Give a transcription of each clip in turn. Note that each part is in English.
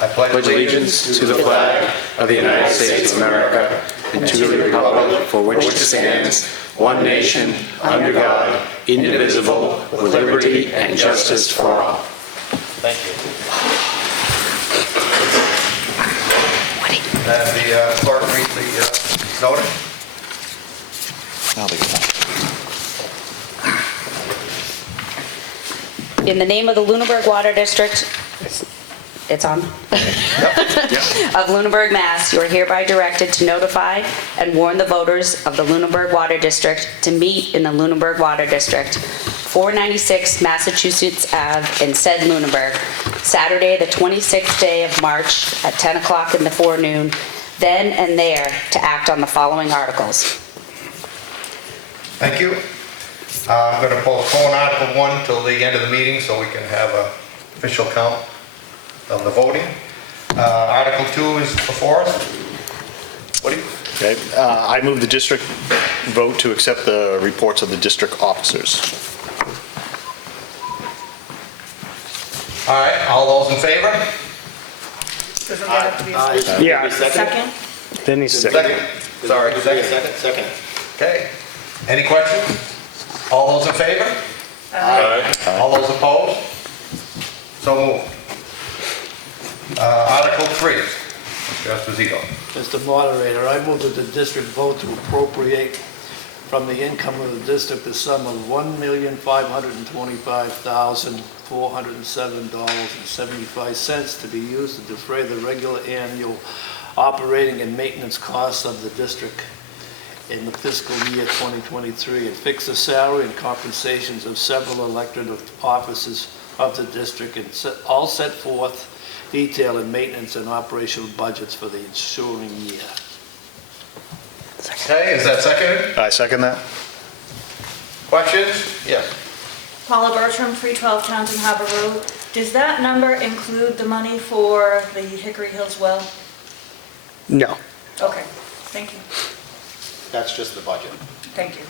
I pledge allegiance to the flag of the United States of America and to the republic for which it stands, one nation, under God, indivisible, with liberty and justice for all. Thank you. And the clerk read the notice. In the name of the Lunenburg Water District, it's on? Of Lunenburg, Mass., you are hereby directed to notify and warn the voters of the Lunenburg Water District to meet in the Lunenburg Water District, 496 Massachusetts Ave in said Lunenburg, Saturday, the 26th day of March at 10 o'clock in the forenoon, then and there to act on the following articles. Thank you. I'm going to postpone Article 1 till the end of the meeting so we can have an official count of the voting. Article 2 is before us. What do you? Okay, I move the district vote to accept the reports of the district officers. All right, all those in favor? Doesn't that have to be a second? Yeah. Second? Then he's second. Second. Sorry, second. Second. Okay. Any questions? All those in favor? Aye. All those opposed? So moved. Article 3, Mr. Esposito. Mr. Moderator, I move that the district vote to appropriate from the income of the district the sum of $1,525,407.75 to be used to defray the regular annual operating and maintenance costs of the district in the fiscal year 2023 and fix the salary and compensations of several elected officers of the district and all set forth detail in maintenance and operational budgets for the ensuing year. Okay, is that seconded? I second that. Questions? Yes. Paula Bertram, 312 Townsend Harbor Road. Does that number include the money for the Hickory Hills well? No. Okay, thank you. That's just the budget. Thank you.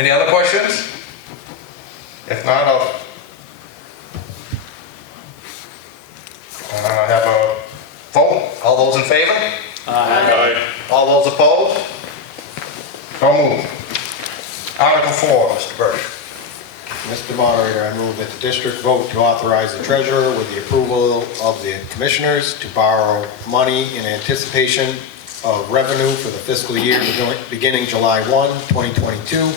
Any other questions? If not, I'll have a vote. All those in favor? Aye. All those opposed? So moved. Article 4, Mr. Burke. Mr. Moderator, I move that the district vote to authorize the treasurer with the approval of the commissioners to borrow money in anticipation of revenue for the fiscal year beginning July 1, 2022,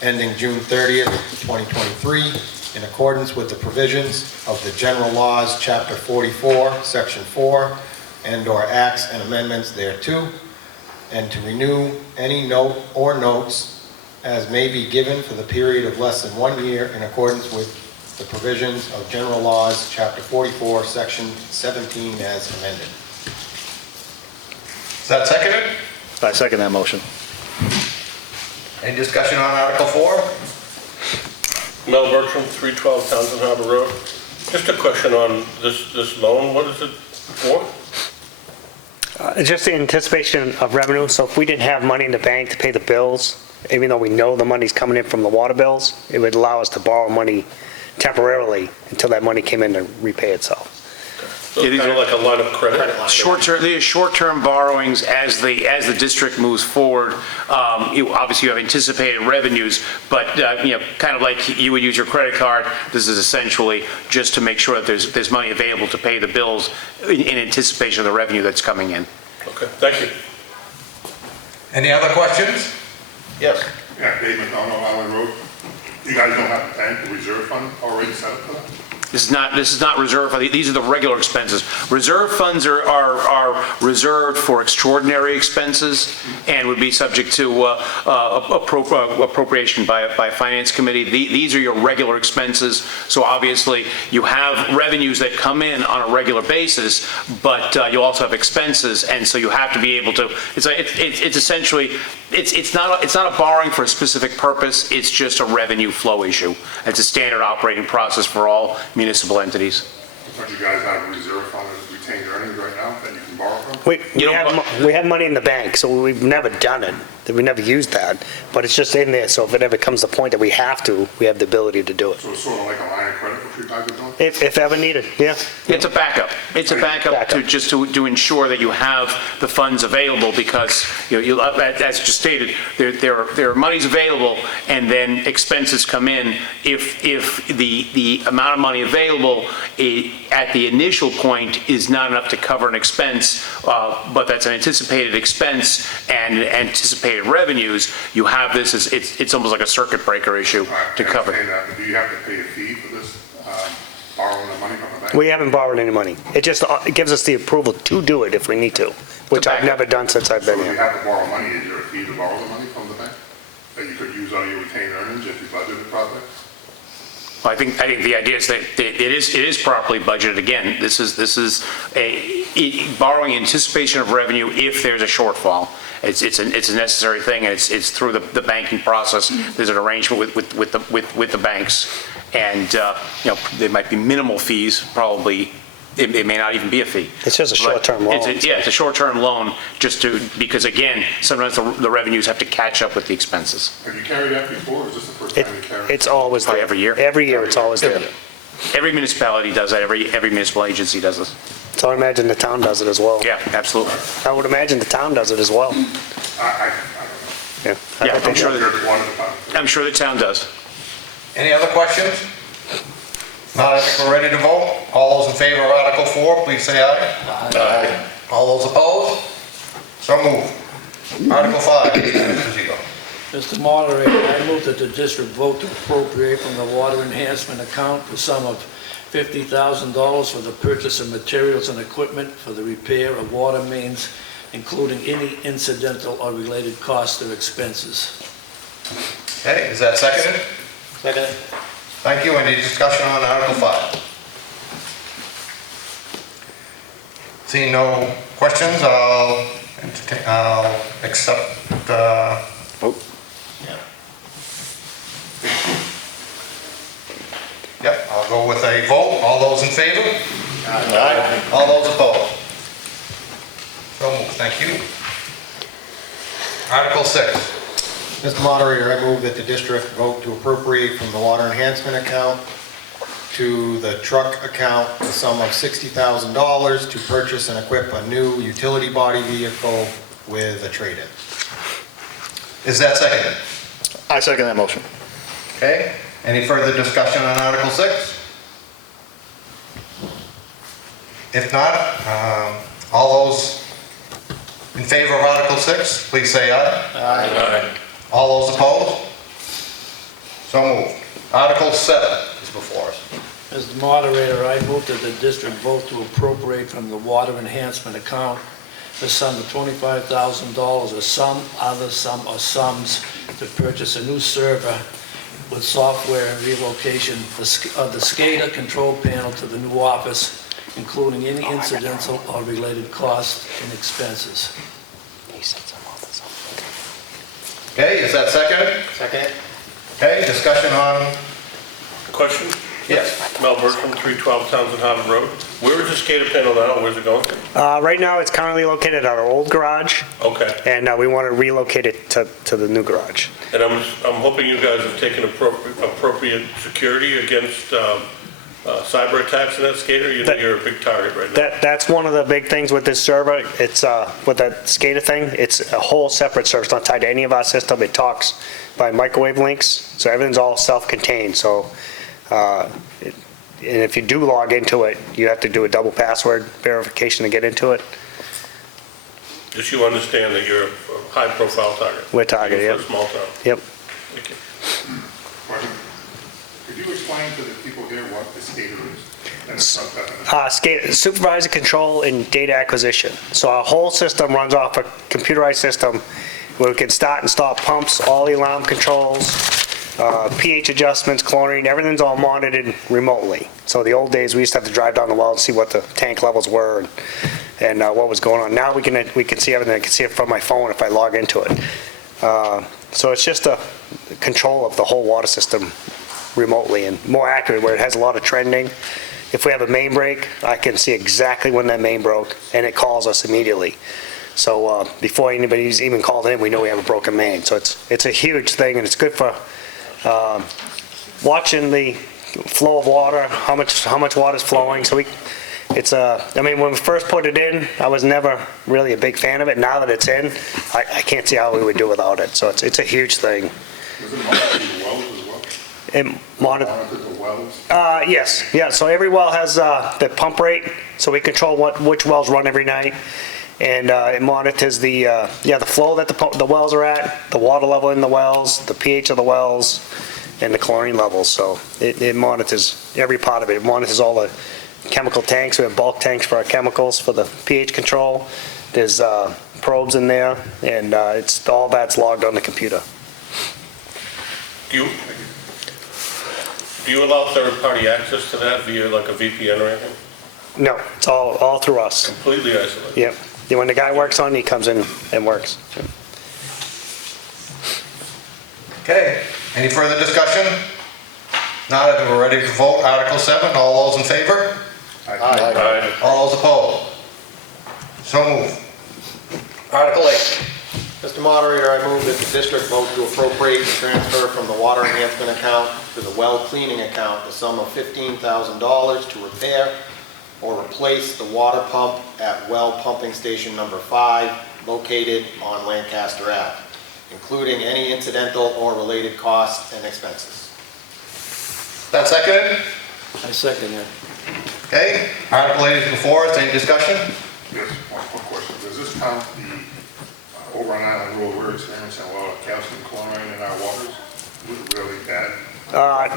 ending June 30th, 2023, in accordance with the provisions of the General Laws, Chapter 44, Section 4, and/or acts and amendments thereto, and to renew any note or notes as may be given for the period of less than 1 year in accordance with the provisions of General Laws, Chapter 44, Section 17, as amended. Is that seconded? I second that motion. Any discussion on Article 4? Mel Bertram, 312 Townsend Harbor Road. Just a question on this loan. What is it for? It's just the anticipation of revenue, so if we didn't have money in the bank to pay the bills, even though we know the money's coming in from the water bills, it would allow us to borrow money temporarily until that money came in to repay itself. So it's kind of like a line of credit? Short-term borrowings as the district moves forward. Obviously, you have anticipated revenues, but kind of like you would use your credit card. This is essentially just to make sure that there's money available to pay the bills in anticipation of the revenue that's coming in. Okay, thank you. Any other questions? Yes. Yeah, Dave McDonald, Island Road. You guys don't have a bank or reserve fund already set up for that? This is not reserved for these are the regular expenses. Reserve funds are reserved for extraordinary expenses and would be subject to appropriation by a finance committee. These are your regular expenses. So obviously you have revenues that come in on a regular basis, but you also have expenses, and so you have to be able to. It's essentially it's not a borrowing for a specific purpose. It's just a revenue flow issue. It's a standard operating process for all municipal entities. Don't you guys have a reserve fund of retained earnings right now that you can borrow from? We have money in the bank, so we've never done it. that we never used that, but it's just in there, so if it ever comes to the point that we have to, we have the ability to do it. So it's sort of like a line of credit, what you guys are doing? If ever needed, yeah. It's a backup. It's a backup to just to ensure that you have the funds available because, as just stated, there are monies available and then expenses come in. If the amount of money available at the initial point is not enough to cover an expense, but that's an anticipated expense and anticipated revenues, you have this as, it's almost like a circuit breaker issue to cover. I understand that, but do you have to pay a fee for this, borrowing the money from the bank? We haven't borrowed any money. It just, it gives us the approval to do it if we need to, which I've never done since I've So been if you here. have to borrow money, is there a fee to borrow the money from the bank? That you could use out of your retained earnings if you budgeted the project? I think the idea is that it is properly budgeted. Again, this is borrowing in anticipation of revenue if there's a shortfall. It's a necessary thing, and it's through the banking process. There's an arrangement with the banks, and there might be minimal fees. Probably it may not even be a fee. It's just a short-term loan. It's a short-term loan, because again, sometimes the revenues have to catch up with the expenses. Have you carried that before, or is this the first time you carried it? It's always there. Probably every year. Every year, it's always there. Every municipality does that. Every municipal agency does this. So I imagine the town does it as well. Yeah, absolutely. I would imagine the town does it as well. I Yeah. Yeah, I'm sure don't know. I'm sure the town does. Any other questions? Not, I think we're ready to vote. All those in favor of Article 4, please say aye. Aye. All those opposed? So moved. Article 5, Mr. Zito. Mr. Moderator, I move that the district vote to appropriate from the water enhancement account the sum of $50,000 for the purchase of materials and equipment for the repair of water mains, including any incidental or related costs or expenses. Okay, is that seconded? Second. Thank you. Any discussion on Article 5? Seeing no questions, I'll accept, Yep, I'll go with a vote. All those in favor? Aye. All those opposed? So moved. Thank you. Article 6. Mr. Moderator, I move that the district vote to appropriate from the water enhancement account to the truck account the sum of $60,000 to purchase and equip a new utility body vehicle with a trade-in. Is that seconded? I second that motion. Okay, any further discussion on Article 6? If not, all those in favor of Article 6, please say aye. Aye. All those opposed? So moved. Article 7 is before us. Mr. Moderator, I move that the district vote to appropriate from the water enhancement account the sum of $25,000 or some other sum or sums to purchase a new server with software and relocation of the SCADA control panel to the new office, including any incidental or related costs and expenses. Okay, is that seconded? Second. Okay, discussion on, Question? yes. Mel Bertram, 312 Townsend Harbor Road. Where is the SCADA panel now? Where's it going? Right now, it's currently located at our old garage, Okay. and we want to relocate it to the new garage. And I'm hoping you guys have taken appropriate security against cyber attacks in that SCADA. You know you're a big target right now. That's one of the big things with this server. It's, with that SCADA thing, it's a whole separate server. It's not tied to any of our system. It talks by microwave links, so everything's all self-contained. So, and if you do log into it, you have to do a double password verification to get into it. Just you understand that you're a high-profile target. We're targeted, Even yep. for a small town. Yep. Thank you. Question. Could you explain to the people here what the SCADA is? And SCADA, supervisor control and data acquisition. So our whole system runs off a computerized system where we can start and stop pumps, all the alarm controls, pH adjustments, chlorine, everything's all monitored remotely. So the old days, we used to have to drive down the well and see what the tank levels were and what was going on. Now we can see everything. I can see it from my phone if I log into it. So it's just a control of the whole water system remotely and more accurate, where it has a lot of trending. If we have a main break, I can see exactly when that main broke, and it calls us immediately. So before anybody's even called in, we know we have a broken main. So it's a huge thing, and it's good for watching the flow of water, how much water's flowing. So I mean, when we first put it in, I was never really a big fan of it. Now that it's in, I can't see how we would do without it. So it's a huge thing. Does it monitor the wells as well? It monitor. Monitor the wells? Yes, yeah, so every well has the pump rate, so we control which wells run every night. And it monitors the flow that the wells are at, the water level in the wells, the pH of the wells, and the chlorine levels. So it monitors every part of it. It monitors all the chemical tanks. We have bulk tanks for our chemicals for the pH control. There's probes in there, and all that's logged on the computer. Do you allow third-party access to that via like a VPN or anything? No, it's all through us. Completely isolated? Yep. When the guy works on it, he comes in and works. Okay, any further discussion? Not, we're ready to vote. Article 7, all those in favor? Aye. All those opposed? So moved. Article 8. Mr. Moderator, I move that the district vote to appropriate and transfer from the water enhancement account to the well cleaning account the sum of $15,000 to repair or replace the water pump at well pumping station number 5 located on Lancaster Ave, including any incidental or related costs and expenses. That seconded? I second it. Okay, Article 8 is before us. Any discussion? Yes, one question. Does this count the, over on Island Road, we're experiencing a lot of calcium chlorine in our waters? Really bad?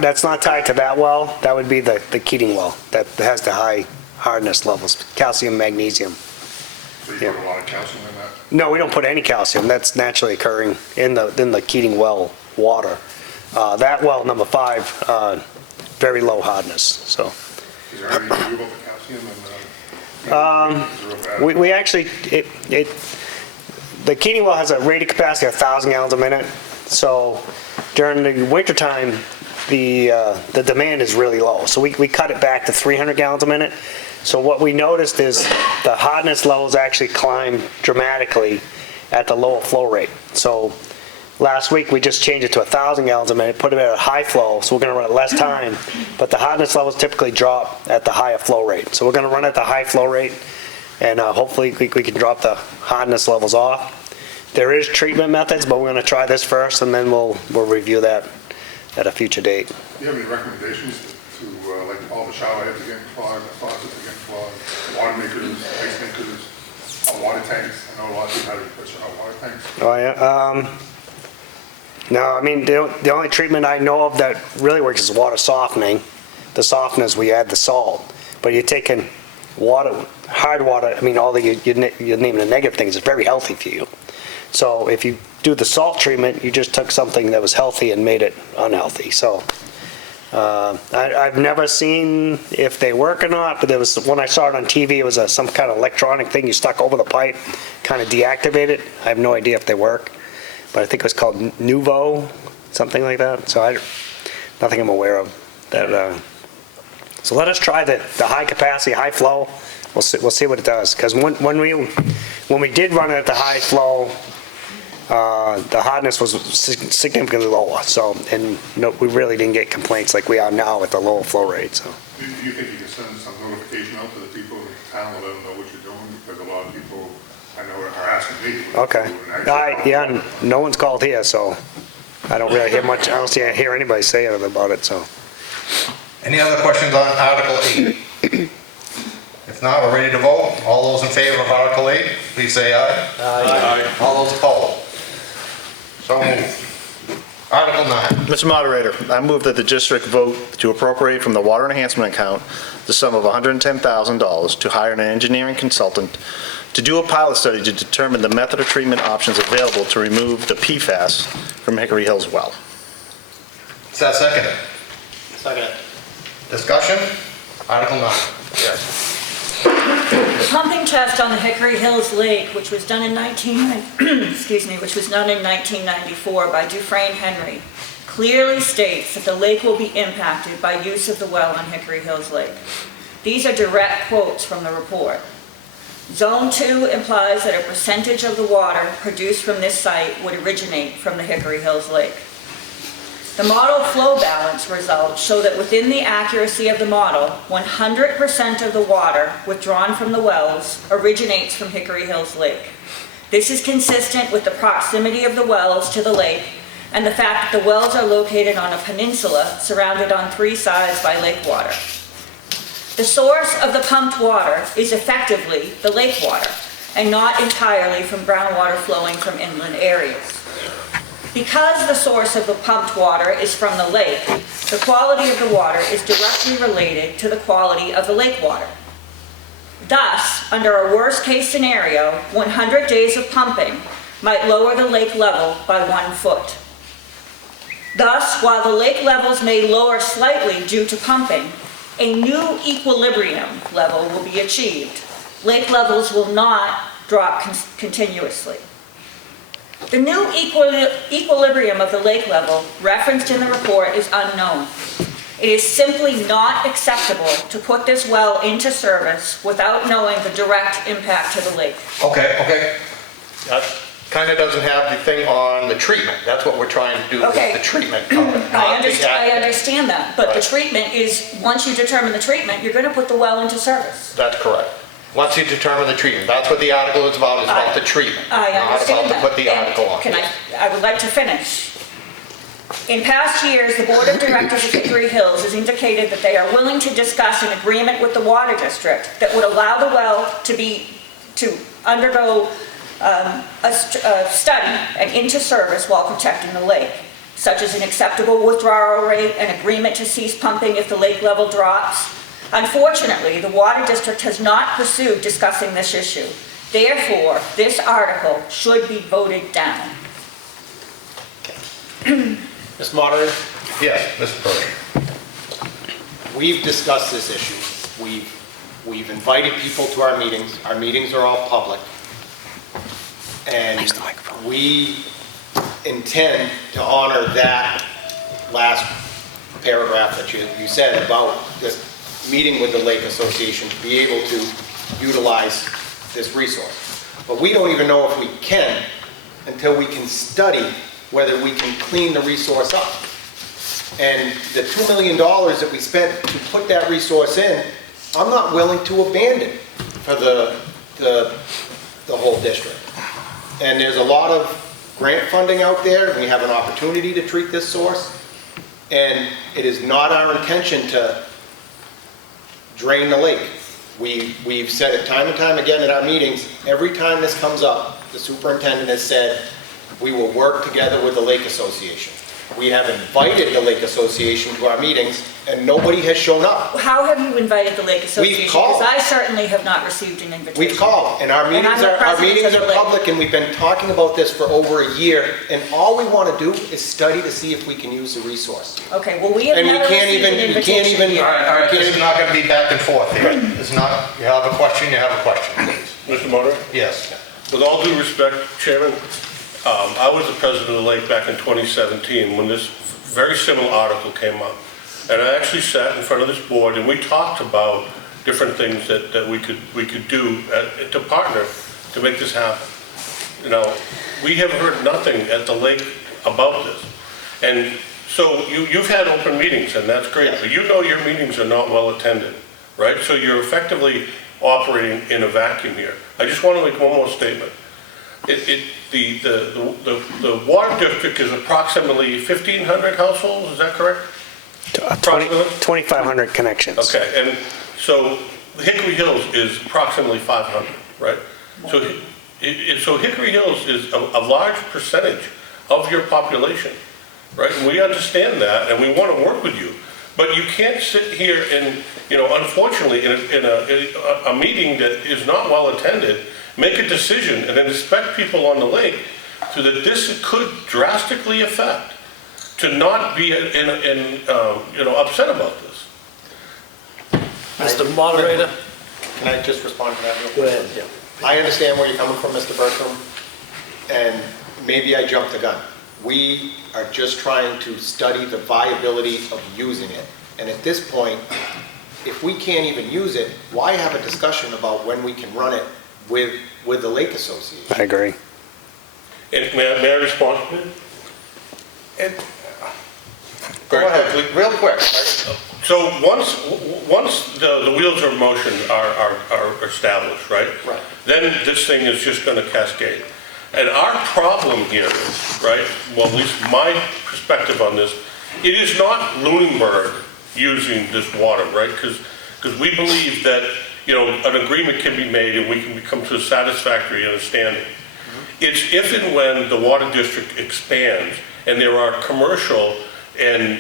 That's not tied to that well. That would be the Keating well that has the high hardness levels, calcium, magnesium. So you put a lot of calcium in that? No, we don't put any calcium. That's naturally occurring in the Keating well water. That well, number 5, very low hardness. So Is there anything to do about the calcium? we actually the Keating well has a rated capacity of 1,000 gallons a minute. So during the wintertime, the demand is really low. So we cut it back to 300 gallons a minute. So what we noticed is the hardness levels actually climb dramatically at the lower flow rate. So last week we just changed it to 1,000 gallons a minute, put it at a high flow, so we're going to run it less time, but the hardness levels typically drop at the higher flow rate. So we're going to run at the high flow rate, and hopefully we can drop the hardness levels off. There is treatment methods, but we're going to try this first, and then we'll review that at a future date. Do you have any recommendations to like all the shower heads are getting clogged, the faucets are getting clogged, water makers, ice makers, water tanks? I know a lot of people have a question about water tanks. Oh, yeah. No, I mean, the only treatment I know of that really works is water softening. The softeners, we add the salt. But you're taking water, hard water, I mean, you're naming the negative things, it's very healthy for you. So if you do the salt treatment, you just took something that was healthy and made it unhealthy. So I've never seen if they work or not, but there was, when I saw it on TV, it was some kind of electronic thing you stuck over the pipe, kind of deactivate it. I have no idea if they work. But I think it was called Nuvo, something like that. So nothing I'm aware of. So let us try the high capacity, high flow. We'll see what it does. Because when we did run it at the high flow, the hardness was significantly lower. So we really didn't get complaints like we are now at the lower flow rate. So. Do you think you can send some notification out to the people in town to let them know what you're doing? Because a lot of people I know are asking me. Okay. Yeah, no one's called here, so I don't really hear much. I don't hear anybody say anything about it. So. Any other questions on Article 8? If not, we're ready to vote. All those in favor of Article 8, please say aye. Aye. All those opposed? So moved. Article 9. Mr. Moderator, I move that the district vote to appropriate from the water enhancement account the sum of $110,000 to hire an engineering consultant to do a pilot study to determine the method of treatment options available to remove the PFAS from Hickory Hills well. Is that seconded? Second. Discussion? Article 9. Yes. Pumping test on the Hickory Hills Lake, which was done in 1994 by Dufresne Henry, clearly states that the lake will be impacted by use of the well on Hickory Hills Lake. These are direct quotes from the report. Zone 2 implies that a percentage of the water produced from this site would originate from the Hickory Hills Lake. The model flow balance results show that within the accuracy of the model, 100% of the water withdrawn from the wells originates from Hickory Hills Lake. This is consistent with the proximity of the wells to the lake and the fact that the wells are located on a peninsula surrounded on 3 sides by lake water. The source of the pumped water is effectively the lake water and not entirely from groundwater flowing from inland areas. Because the source of the pumped water is from the lake, the quality of the water is directly related to the quality of the lake water. Thus, under a worst-case scenario, 100 days of pumping might lower the lake level by 1 foot. Thus, while the lake levels may lower slightly due to pumping, a new equilibrium level will be achieved. Lake levels will not drop continuously. The new equilibrium of the lake level referenced in the report is unknown. It is simply not acceptable to put this well into service without knowing the direct impact to the lake. Okay. That kind of doesn't have the thing on the treatment. That's what we're trying to do with Okay. the treatment of it. I not the understand that, but the Right. treatment is, once you determine the treatment, you're going to put the well into service. That's correct. Once you determine the treatment, that's what the article is about the treatment. I understand Not that. about to put the And article on. Can I would like to finish. In past years, the Board of Directors of Hickory Hills has indicated that they are willing to discuss an agreement with the Water District that would allow the well to undergo a study and into service while protecting the lake, such as an acceptable withdrawal rate, an agreement to cease pumping if the lake level drops. Unfortunately, the Water District has not pursued discussing this issue. Therefore, this article should be voted down. Mr. Moderator, Yes, Mr. Burke. we've discussed this issue. We've invited people to our meetings. Our meetings are all public. And we intend to honor that last paragraph that you said about this meeting with the Lake Association to be able to utilize this resource. But we don't even know if we can until we can study whether we can clean the resource up. And the $2 million that we spent to put that resource in, I'm not willing to abandon for the whole district. And there's a lot of grant funding out there, and we have an opportunity to treat this source. And it is not our intention to drain the lake. We've said it time and time again at our meetings. Every time this comes up, the superintendent has said, we will work together with the Lake Association. We have invited the Lake Association to our meetings, and nobody has shown up. How have you invited the Lake Association? called. Because I certainly have not received an invitation. We've called, and our I'm meetings the are president of the Lake. public, and we've been talking about this for over a year, and all we want to do is study to see if we can use the resource. Okay, well, we have And we never can't received an even- we can't invitation even- yet. All right, this is not going to be back and forth here. It's not, you have a question, please. Mr. Moderator? Yes. With all due respect, Chairman, I was the president of the lake back in 2017 when this very similar article came up. And I actually sat in front of this board and we talked about different things that we could do to partner to make this happen. You know, we have heard nothing at the lake about this. And so you've had open meetings and that's great, but you know your meetings are not well attended, right? So you're effectively operating in a vacuum here. I just want to make one more statement. The water district is approximately 1,500 households, is that correct? 2,500 connections. Okay, and so Hickory Hills is approximately 500, right? So Hickory Hills is a large percentage of your population, right? And we understand that, and we want to work with you. But you can't sit here and, you know, unfortunately, in a meeting that is not well attended, make a decision and then expect people on the lake so that this could drastically affect, to not be upset about this. Mr. Moderator? Can I just respond to that real quick? Go ahead, yeah. I understand where you're coming from, Mr. Bertram, and maybe I jumped the gun. We are just trying to study the viability of using it. And at this point, if we can't even use it, why have a discussion about when we can run it with the Lake Association. I agree. And may I respond? Go Very ahead, quickly. real quick. So once the wheels of motion are established, right? Right. Then this thing is just gonna cascade. And our problem here is, right, well, at least my perspective on this, it is not Lunenburg using this water, right? Because we believe that, you know, an agreement can be made and we can come to a satisfactory understanding. It's if and when the water district expands and there are commercial and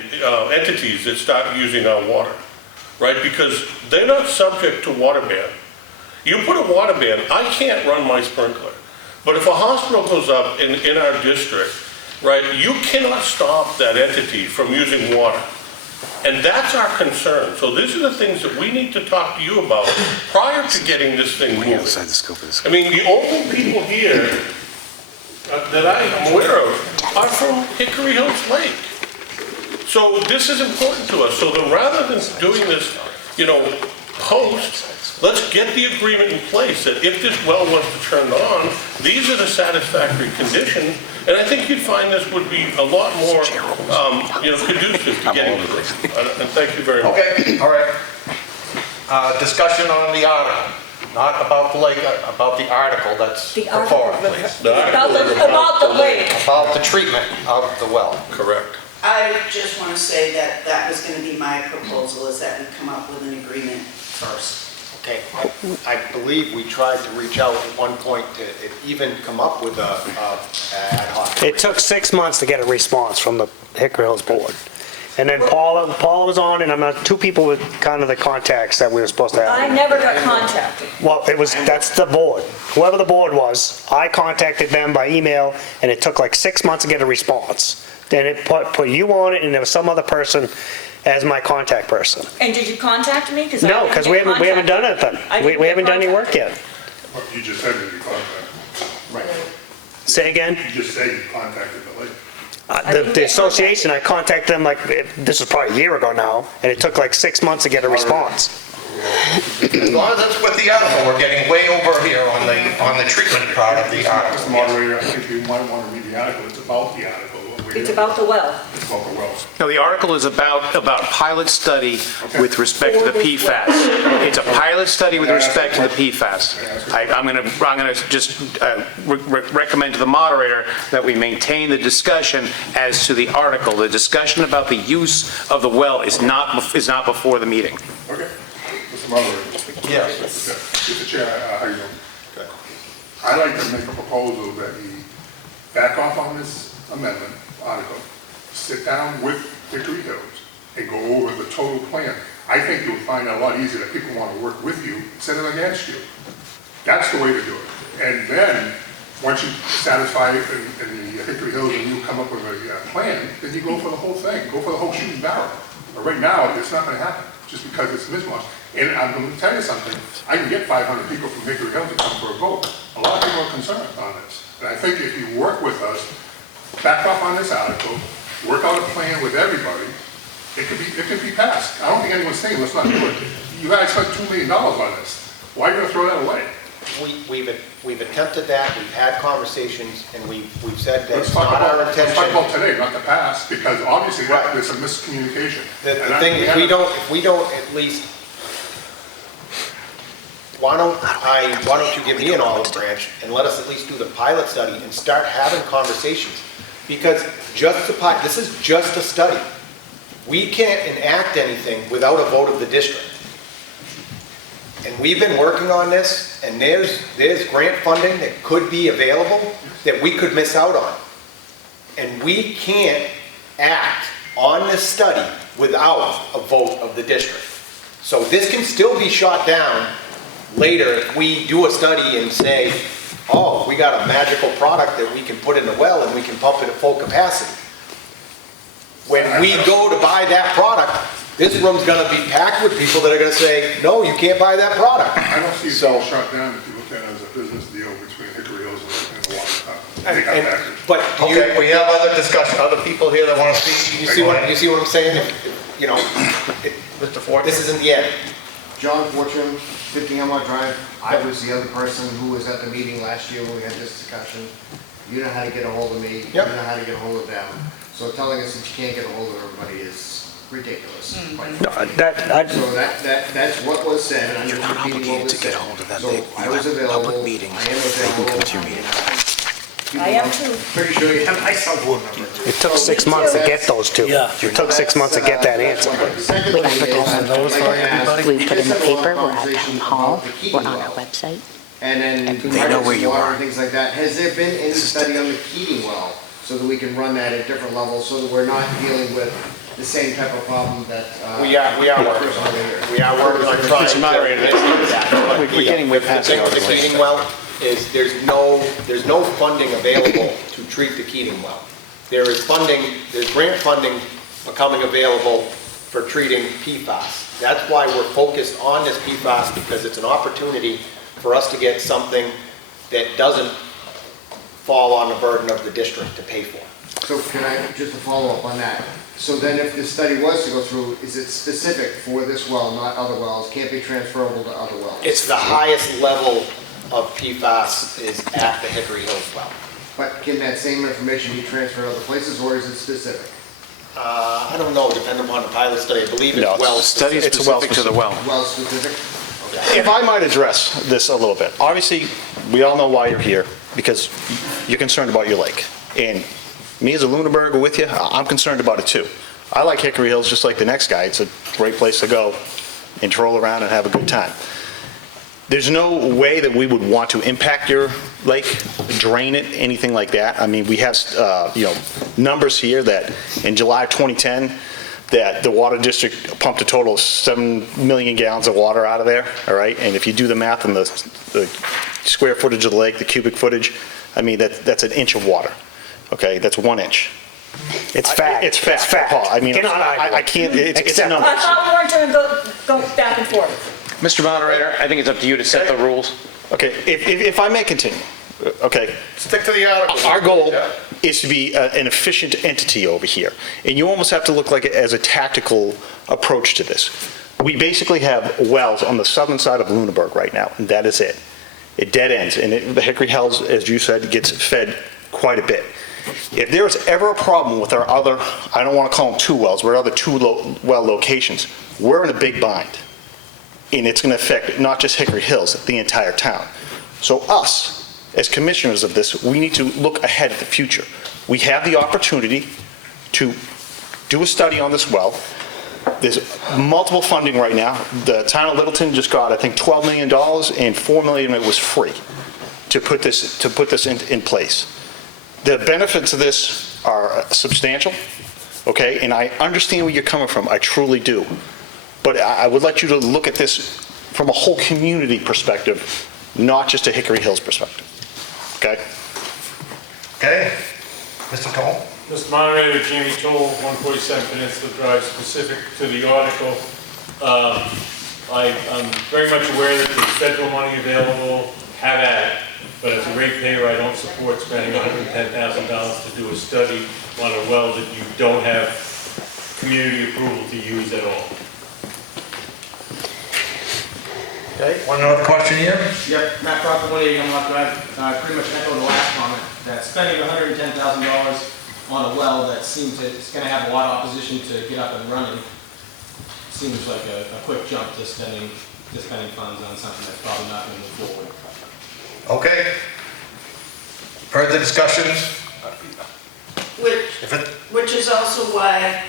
entities that start using our water, right? Because they're not subject to water ban. You put a water ban, I can't run my sprinkler. But if a hospital goes up in our district, right, you cannot stop that entity from using water. And that's our concern. So these are the things that we need to talk to you about prior to getting this thing moving. I mean, the only people here that I am aware of are from Hickory Hills Lake. So this is important to us. So then rather than doing this, you know, post, let's get the agreement in place that if this well was to turn on, these are the satisfactory conditions. And I think you'd find this would be a lot more, you know, conducive to getting to this. And thank you very much. Okay, all right. Discussion on the article, not about the lake, about the article that's The before, article, please. about the lake. About the treatment of the well. Correct. I just want to say that that was going to be my proposal, is that we come up with an agreement first. Okay, I believe we tried to reach out at one point to even come up with a ad hoc. It took 6 months to get a response from the Hickory Hills Board. And then Paula was on, and I'm not, two people were kind of the contacts that we were supposed to I have. never got contacted. Well, that's the board. Whoever the board was, I contacted them by email, and it took like 6 months to get a response. Then it put you on it, and there was some other person as my contact person. And did you contact me? No, because we haven't done anything. We haven't done any work yet. Well, you just said that you contacted. Right. Say again? You just said you contacted the lake. The association, I contacted them like, this was probably a year ago now, and it took like 6 months to get a response. As long as that's with the article, we're getting way over here on the treatment part of the Mr. article. Moderator, I think you might want to read the article. It's about the article. It's about the well. It's about the wells. No, the article is about pilot study with respect to the PFAS. It's a pilot study with respect to the PFAS. I'm gonna just recommend to the moderator that we maintain the discussion as to the article. The discussion about the use of the well is not before the meeting. Okay. Mr. Moderator. Yes. Mr. Chair, how you doing? Good. I'd like to make a proposal that we back off on this amendment article, sit down with Hickory Hills and go over the total plan. I think you'll find it a lot easier that people want to work with you instead of against you. That's the way to do it. And then, once you satisfy it in the Hickory Hills and you come up with a plan, then you go for the whole thing, go for the whole shooting barrel. But right now, it's not going to happen, just because it's mismatched. And I'm going to tell you something, I can get 500 people from Hickory Hills to come for a vote. A lot of people are concerned on this. And I think if you work with us, back up on this article, work out a plan with everybody, it could be passed. I don't think anyone's saying let's not do it. You guys spent $2 million on this. Why are you going to throw that away? We've attempted that, we've had conversations, and we've said that Let's it's talk not our about today, not the past, because obviously Right. there's a miscommunication. The thing, if we don't at least, why don't you give me an olive branch and let us at least do the pilot study and start having conversations? Because this is just a study. We can't enact anything without a vote of the district. And we've been working on this, and there's grant funding that could be available that we could miss out on. And we can't act on this study without a vote of the district. So this can still be shot down later if we do a study and say, oh, we got a magical product that we can put in the well and we can pump it at full capacity. When we go to buy that product, this room's gonna be packed with people that are gonna say, no, you can't buy that product. I don't see it being shut down if you look at it as a business deal between Hickory Hills and the water company. They got packaged. But do you, Okay, we have other discussion, other people here that want to speak. you see what I'm saying? You know, Mr. Ford? this isn't the end. John Fortune, 50 Hemlock Drive. I was the other person who was at the meeting last year when we had this discussion. You know how to get a hold of me. You know how to get a hold of them. So telling us that you can't get a hold of everybody is ridiculous. No, So that's what was said, and I'm just repeating what was said. So I was available, I am available. I am too. Pretty sure you have my cell phone number. It took 6 months to get those two. Yeah. It took 6 months to get that answer. The second thing is, I'd like to ask, We put in the just a paper, we're at conversation town hall, about the heating we're on well. our website. And then emergency water and things like that. Has there been any study on the heating well so that we can run that at different levels so that we're not dealing with the same type of problem that? We are working on it. We are working on trying to mitigate that. We're getting way past The thing the with the heating well is there's no funding available to treat the heating well. There is funding, there's grant funding becoming available for treating PFAS. That's why we're focused on this PFAS, because it's an opportunity for us to get something that doesn't fall on the burden of the district to pay for. So can I, just to follow up on that, so then if the study was to go through, is it specific for this well, not other wells, can't be transferable to other wells? It's the highest level of PFAS is at the Hickory Hills well. But can that same information be transferred to other places, or is it specific? I don't know, depending upon the pilot study, I believe No, it's well Study specific. It's well specific to the well. Well specific? If I might address this a little bit. Obviously, we all know why you're here, because you're concerned about your lake. And me as a Lunenburger with you, I'm concerned about it too. I like Hickory Hills just like the next guy. It's a great place to go and troll around and have a good time. There's no way that we would want to impact your lake, drain it, anything like that. I mean, we have, numbers here that in July of 2010, that the water district pumped a total of 7 million gallons of water out of there, all right? And if you do the math on the square footage of the lake, the cubic footage, I mean, that's an inch of water, okay? That's 1 inch. It's fact. It's fact. It's fact. Paul, I mean, Cannot argue. I can't, it's a Accept. number. I thought we weren't going to go back and forth. Mr. Moderator, I think it's up to you to set the rules. Okay, if I may continue, okay? Stick to the article. Our goal Yeah. is to be an efficient entity over here, and you almost have to look like it as a tactical approach to this. We basically have wells on the southern side of Lunenburg right now, and that is it. It dead ends, and the Hickory Hills, as you said, gets fed quite a bit. If there is ever a problem with our other, I don't want to call them two wells, but other two well locations, we're in a big bind. And it's going to affect not just Hickory Hills, the entire town. So us, as commissioners of this, we need to look ahead at the future. We have the opportunity to do a study on this well. There's multiple funding right now. The town of Littleton just got, I think, $12 million, and $4 million of it was free to put this in place. The benefits of this are substantial, okay? And I understand where you're coming from, I truly do. But I would like you to look at this from a whole community perspective, not just a Hickory Hills perspective, okay? Okay, Mr. Cole? Mr. Moderator, Jamie Toll, 147 Peninsula Drive, specific to the article. I'm very much aware that there's federal money available, have at it, but as a ratepayer, I don't support spending $110,000 to do a study on a well that you don't have community approval to use at all. Okay, one other question here? Yep, Matt Crawford, 180 Hemlock Drive. Pretty much echo the last comment, that spending $110,000 on a well that seems it's going to have a lot of opposition to get up and running seems like a quick jump to spending funds on something that's probably not going to move forward. Okay. Further discussions? Which is also why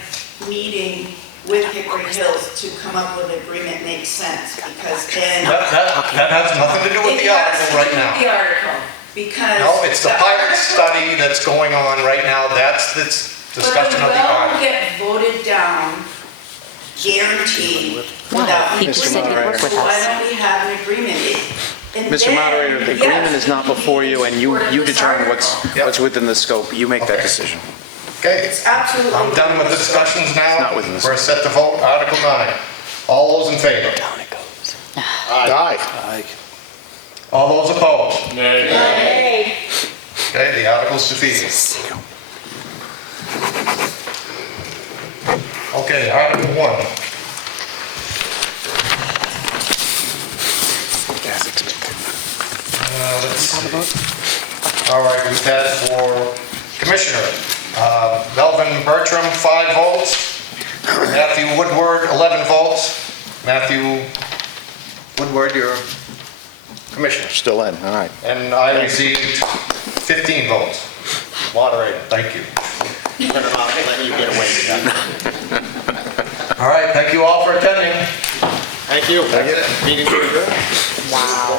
meeting with Hickory Hills to come up with an agreement makes sense, because then... That has nothing to do with the article right now. It has to do with the article, because... No, it's the pilot study that's going on right now, that's the discussion of the article. But the well will get voted down, guaranteed, without... He said he'd work with So why us. don't we have an agreement? Mr. Moderator, the agreement is not before you, and you determine what's within the scope. You make that decision. Okay, It's absolutely... I'm done with the discussions now. not within the We're set to vote, Article 9. All those in favor? Aye. All those opposed? Nay. Okay, the article's defeated. Okay, Article 1. All right, we've had for Commissioner, Melvin Bertram, 5 votes. Matthew Woodward, 11 votes. Matthew Woodward, your Commissioner. Still in, all right. And I received 15 votes. Moderator, thank you. Letting you get away with that. All right, thank you all for attending. Thank you. That's it. Meeting adjourned. Wow.